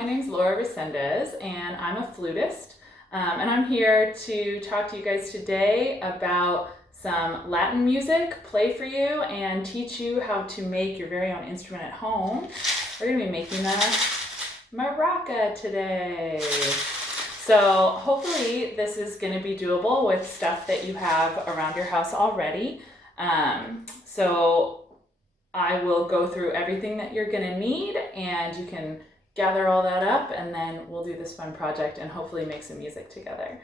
my name's Laura Recendez, and I'm a flutist. And I'm here to talk to you guys today about some Latin music, play for you, and teach you how to make your very own instrument at home. We're going to be making a maraca today. So hopefully this is going to be doable with stuff that you have around your house already. So I will go through everything that you're going to need, and you can gather all that up, and then we'll do this fun project and hopefully make some music together.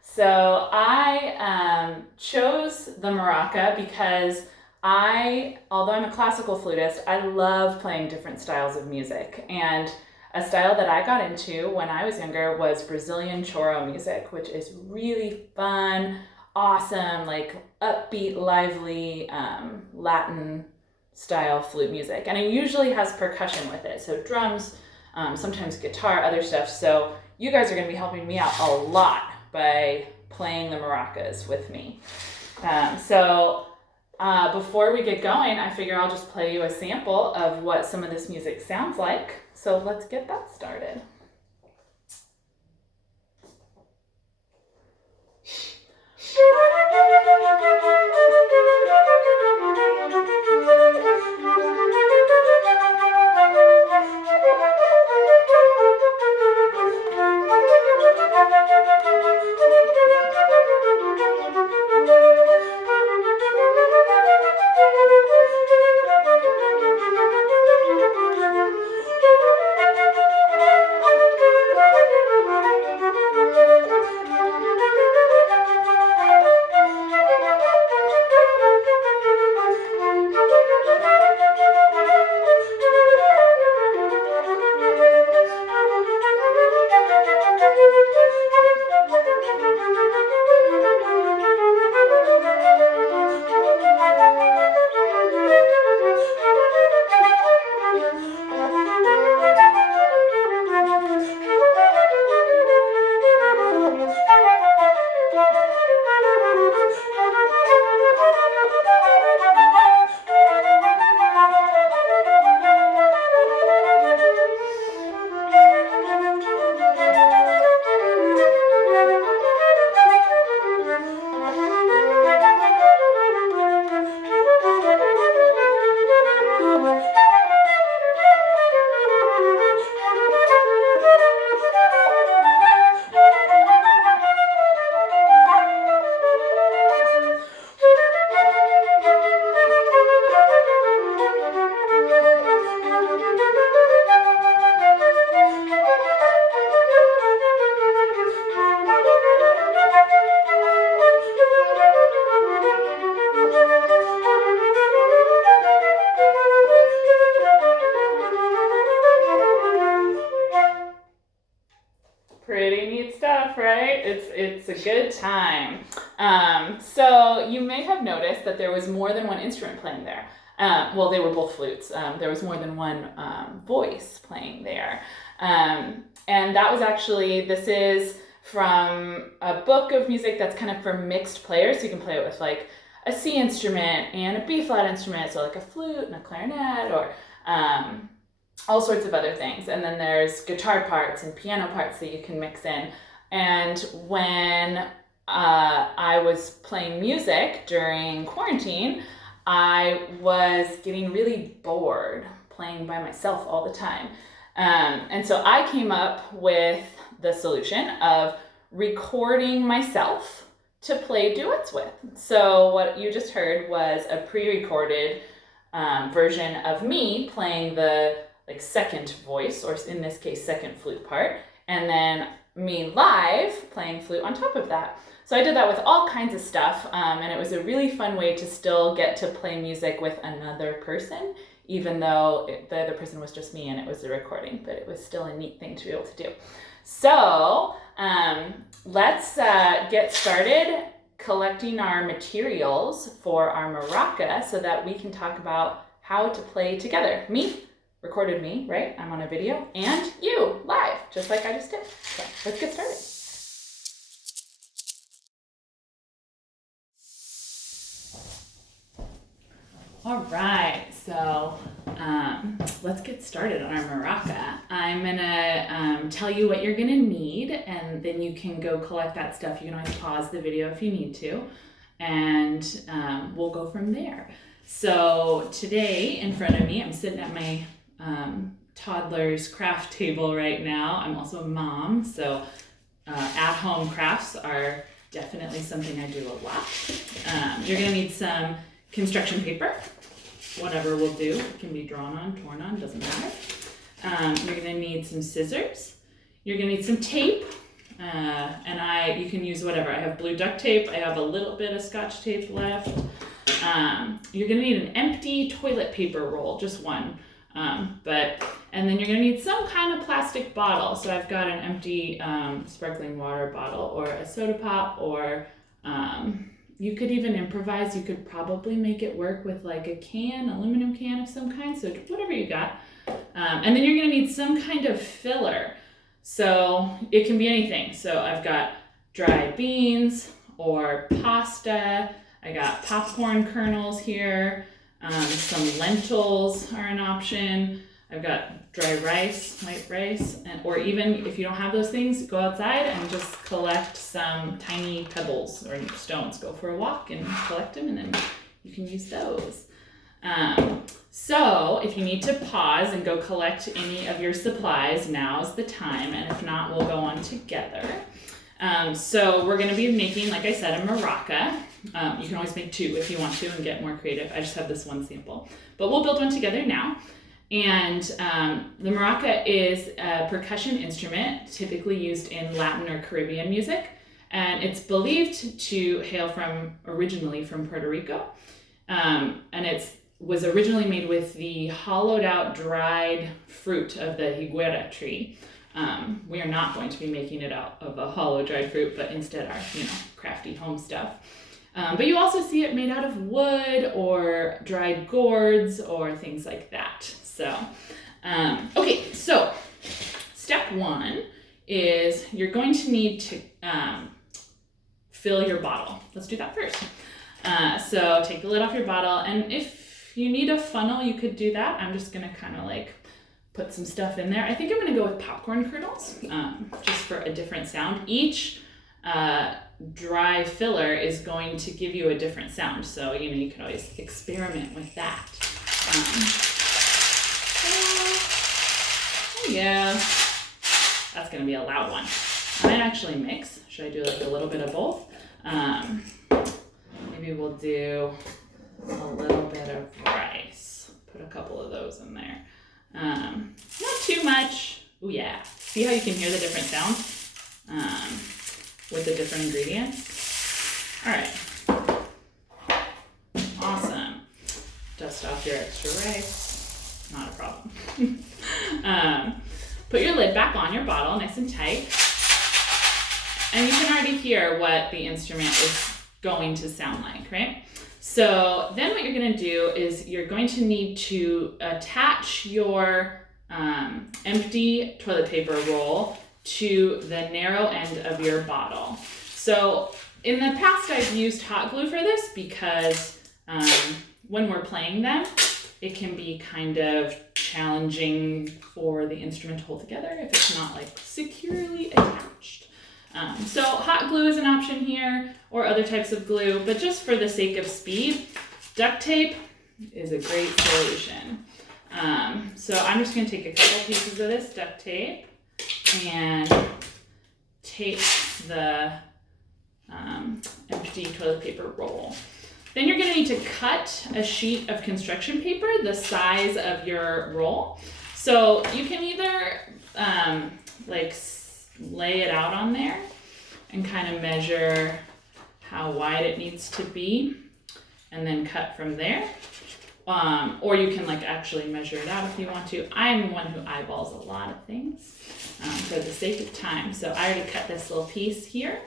So I chose the maraca because although I'm a classical flutist, I love playing different styles of music. And a style that I got into when I was younger was Brazilian choro music, which is really fun, awesome, like upbeat, lively Latin style flute music. And it usually has percussion with it, so drums, sometimes guitar, other stuff. So you guys are going to be helping me out a lot by playing the maracas with me. Before we get going, I figure I'll just play you a sample of what some of this music sounds like. So let's get that started. Pretty neat stuff, right? It's a good time. So you may have noticed that there was more than one instrument playing there. Well, they were both flutes. There was more than one voice playing there. And that was this is from a book of music that's kind of for mixed players. So you can play it with like a C instrument and a B flat instrument, so like a flute and a clarinet, or all sorts of other things. And then there's guitar parts and piano parts that you can mix in. And when I was playing music during quarantine, I was getting really bored playing by myself all the time. And so I came up with the solution of recording myself to play duets with. So what you just heard was a pre-recorded version of me playing the second voice, or in this case, second flute part, and then me live playing flute on top of that. So I did that with all kinds of stuff, and it was a really fun way to still get to play music with another person, even though the other person was just me and it was a recording, but it was still a neat thing to be able to do. So let's get started collecting our materials for our maraca so that we can talk about how to play together. Recorded me, right? I'm on a video, and you live, just like I just did. So let's get started. All right, so let's get started on our maraca. I'm gonna tell you what you're gonna need, and then you can go collect that stuff. You can always pause the video if you need to, and we'll go from there. So today in front of me, I'm sitting at my toddler's craft table right now. I'm also a mom, so at-home crafts are definitely something I do a lot. You're gonna need some construction paper, whatever will do. It can be drawn on, torn on, doesn't matter. You're gonna need some scissors. You're gonna need some tape, and you can use whatever. I have blue duct tape. I have a little bit of Scotch tape left. You're gonna need an empty toilet paper roll, just one. And then you're gonna need some kind of plastic bottle. So I've got an empty sparkling water bottle or a soda pop, or you could even improvise. You could probably make it work with like a aluminum can of some kind. So whatever you got. And then you're gonna need some kind of filler. So it can be anything. So I've got dry beans or pasta. I got popcorn kernels here. Some lentils are an option. I've got dry rice, white rice, or even if you don't have those things, go outside and just collect some tiny pebbles or stones. Go for a walk and collect them, and then you can use those. So if you need to pause and go collect any of your supplies, now's the time, and if not, we'll go on together. So we're going to be making, like I said, a maraca. You can always make two if you want to and get more creative. I just have this one sample, but we'll build one together now. And the maraca is a percussion instrument typically used in Latin or Caribbean music, and it's believed to hail originally from Puerto Rico. And it was originally made with the hollowed out dried fruit of the higuera tree. We are not going to be making it out of a hollow dried fruit, but instead our crafty home stuff. But you also see it made out of wood or dried gourds or things like that. So, okay, so step one is you're going to need to fill your bottle. Let's do that first. So take the lid off your bottle, and if you need a funnel, you could do that. I'm just gonna kind of like put some stuff in there. I think I'm gonna go with popcorn kernels, just for a different sound. Each dry filler is going to give you a different sound, so you can always experiment with that. Yeah, that's gonna be a loud one. I might actually mix. Should I do like a little bit of both? Maybe we'll do a little bit of rice. Put a couple of those in there. Not too much. Oh yeah. See how you can hear the different sounds with the different ingredients? All right. Awesome. Dust off your extra rice. Not a problem. Put your lid back on your bottle nice and tight. And you can already hear what the instrument is going to sound like, right? So then what you're going to do is you're going to need to attach your empty toilet paper roll to the narrow end of your bottle. So in the past I've used hot glue for this because when we're playing them, it can be kind of challenging for the instrument to hold together if it's not like securely attached. So hot glue is an option here, or other types of glue, but just for the sake of speed, duct tape is a great solution. So I'm just going to take a couple pieces of this duct tape and tape the empty toilet paper roll. Then you're going to need to cut a sheet of construction paper the size of your roll. So you can either lay it out on there and kind of measure how wide it needs to be and then cut from there. Or you can actually measure it out if you want to. I'm one who eyeballs a lot of things for the sake of time. So I already cut this little piece here.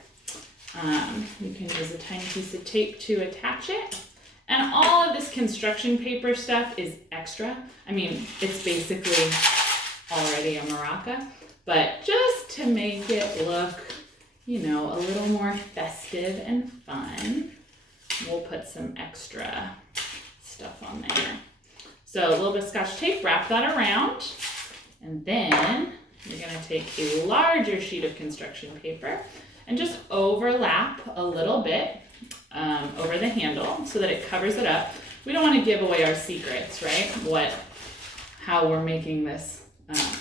You can use a tiny piece of tape to attach it. And all of this construction paper stuff is extra. I mean, it's basically already a maraca, but just to make it look, a little more festive and fun, we'll put some extra stuff on there. So a little bit of Scotch tape, wrap that around, and then you're going to take a larger sheet of construction paper and just overlap a little bit over the handle so that it covers it up. We don't want to give away our secrets, right? How we're making this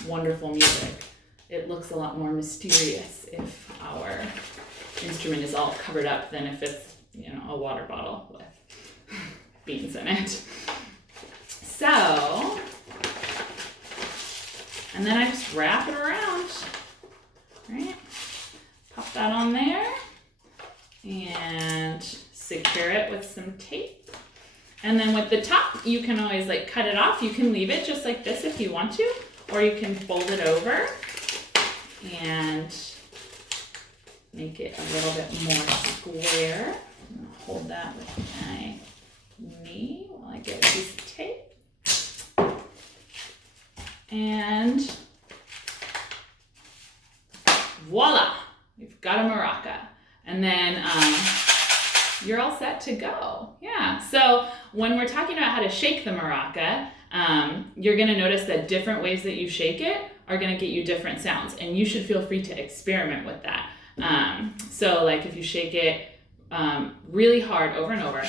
wonderful music. It looks a lot more mysterious if our instrument is all covered up than if it's, a water bottle with beans in it. So, and then I just wrap it around, right? Pop that on there and secure it with some tape. And then with the top, you can always cut it off. You can leave it just like this if you want to, or you can fold it over and make it a little bit more square. I'm gonna hold that with my knee while I get a piece of tape. And voila, we've got a maraca. And then you're all set to go. Yeah, so when we're talking about how to shake the maraca, you're gonna notice that different ways that you shake it are gonna get you different sounds, and you should feel free to experiment with that. So if you shake it really hard over and over,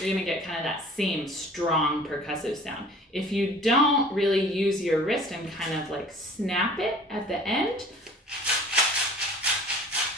you're gonna get kind of that same strong percussive sound. If you don't really use your wrist and kind of snap it at the end,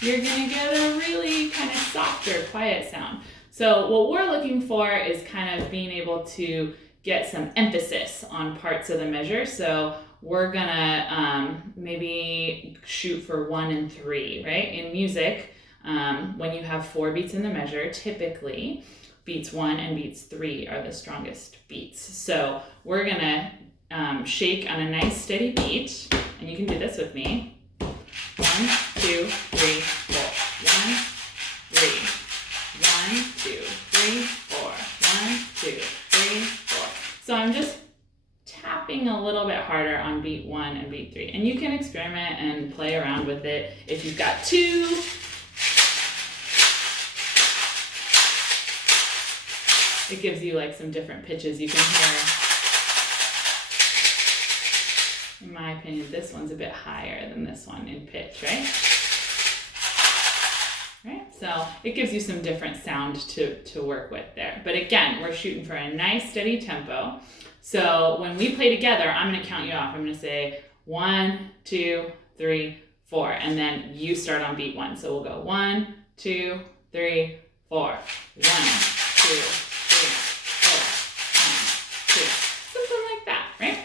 you're gonna get a really kind of softer, quiet sound. So what we're looking for is kind of being able to get some emphasis on parts of the measure. So we're gonna maybe shoot for 1 and 3, right? In music, when you have 4 beats in the measure, typically beats 1 and beats 3 are the strongest beats. So we're gonna shake on a nice steady beat, and you can do this with me. 1, 2, 3, 4. 1, 3. 1, 2, 3, 4. 1, 2, 3, 4. So I'm just tapping a little bit harder on beat 1 and beat 3. And you can experiment and play around with it. If you've got 2, it gives you some different pitches you can hear. In my opinion, this one's a bit higher than this one in pitch, right? Right? So it gives you some different sound to work with there. But again, we're shooting for a nice steady tempo. So when we play together, I'm going to count you off. I'm going to say 1, 2, 3, 4, and then you start on beat 1. So we'll go 1, 2, 3, 4. 1, 2, 3, 4. 1, 2. Something like that, right?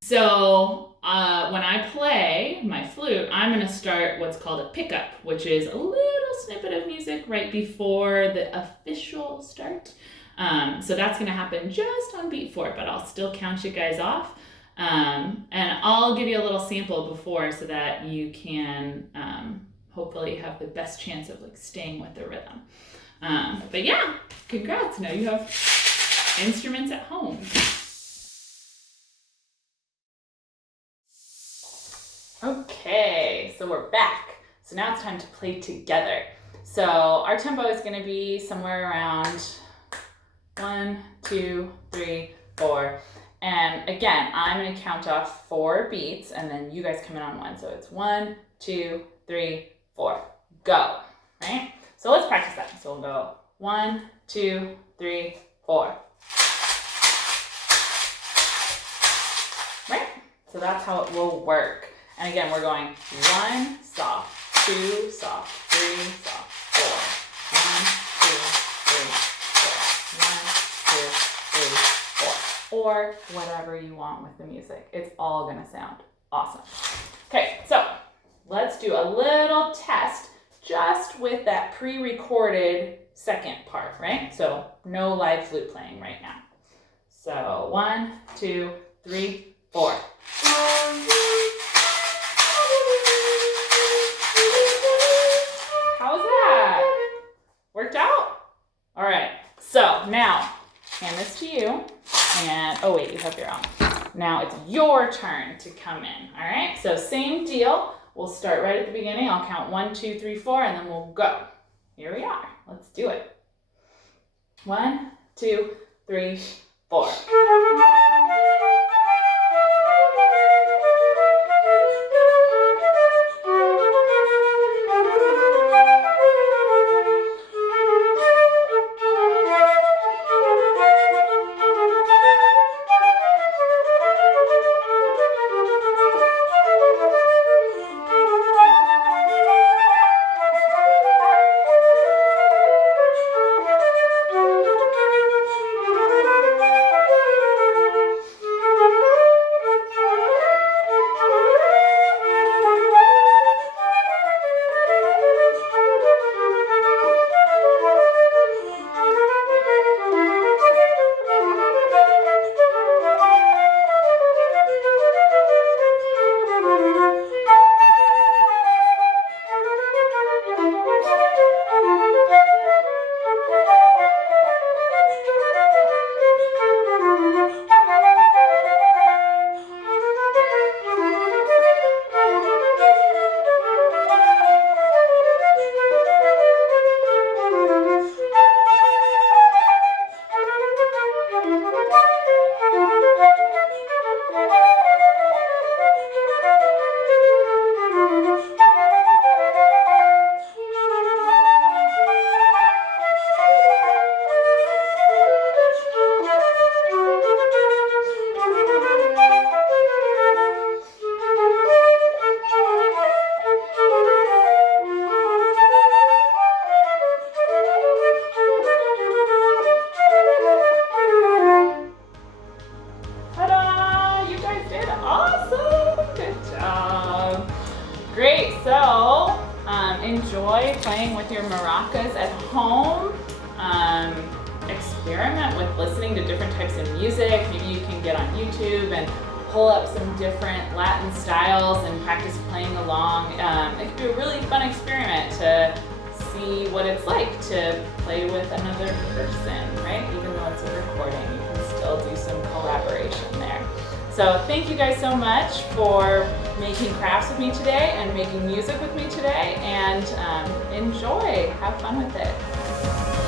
So when I play my flute, I'm going to start what's called a pickup, which is a little snippet of music right before the official start. So that's going to happen just on beat 4, but I'll still count you guys off. And I'll give you a little sample before so that you can hopefully have the best chance of staying with the rhythm. But yeah, congrats. Now you have instruments at home. Okay, so we're back. So now it's time to play together. So our tempo is going to be somewhere around 1, 2, 3, 4. And again, I'm going to count off 4 beats, and then you guys come in on 1. So it's 1, 2, 3, 4. Go. Right? So let's practice that. So we'll go 1, 2, 3, 4. Right? So that's how it will work. And again, we're going 1 soft, 2 soft, 3 soft, 4. 1, 2, 3, 4. 1, 2, 3, 4. Or whatever you want with the music. It's all gonna sound awesome. Okay, so let's do a little test just with that pre-recorded second part, right? So no live flute playing right now. So 1, 2, 3, 4. How's that? Worked out? All right, so now hand this to you. And, oh wait, you have your own. Now it's your turn to come in, all right? So same deal. We'll start right at the beginning. I'll count 1, 2, 3, 4, and then we'll go. Here we are. Let's do it. 1, 2, 3, 4. Great, so enjoy playing with your maracas at home. Experiment with listening to different types of music. Maybe you can get on YouTube and pull up some different Latin styles and practice playing along. It could be a really fun experiment to see what it's like to play with another person, right? Even though it's a recording, you can still do some collaboration there. So thank you guys so much for making crafts with me today and making music with me today, and enjoy, have fun with it.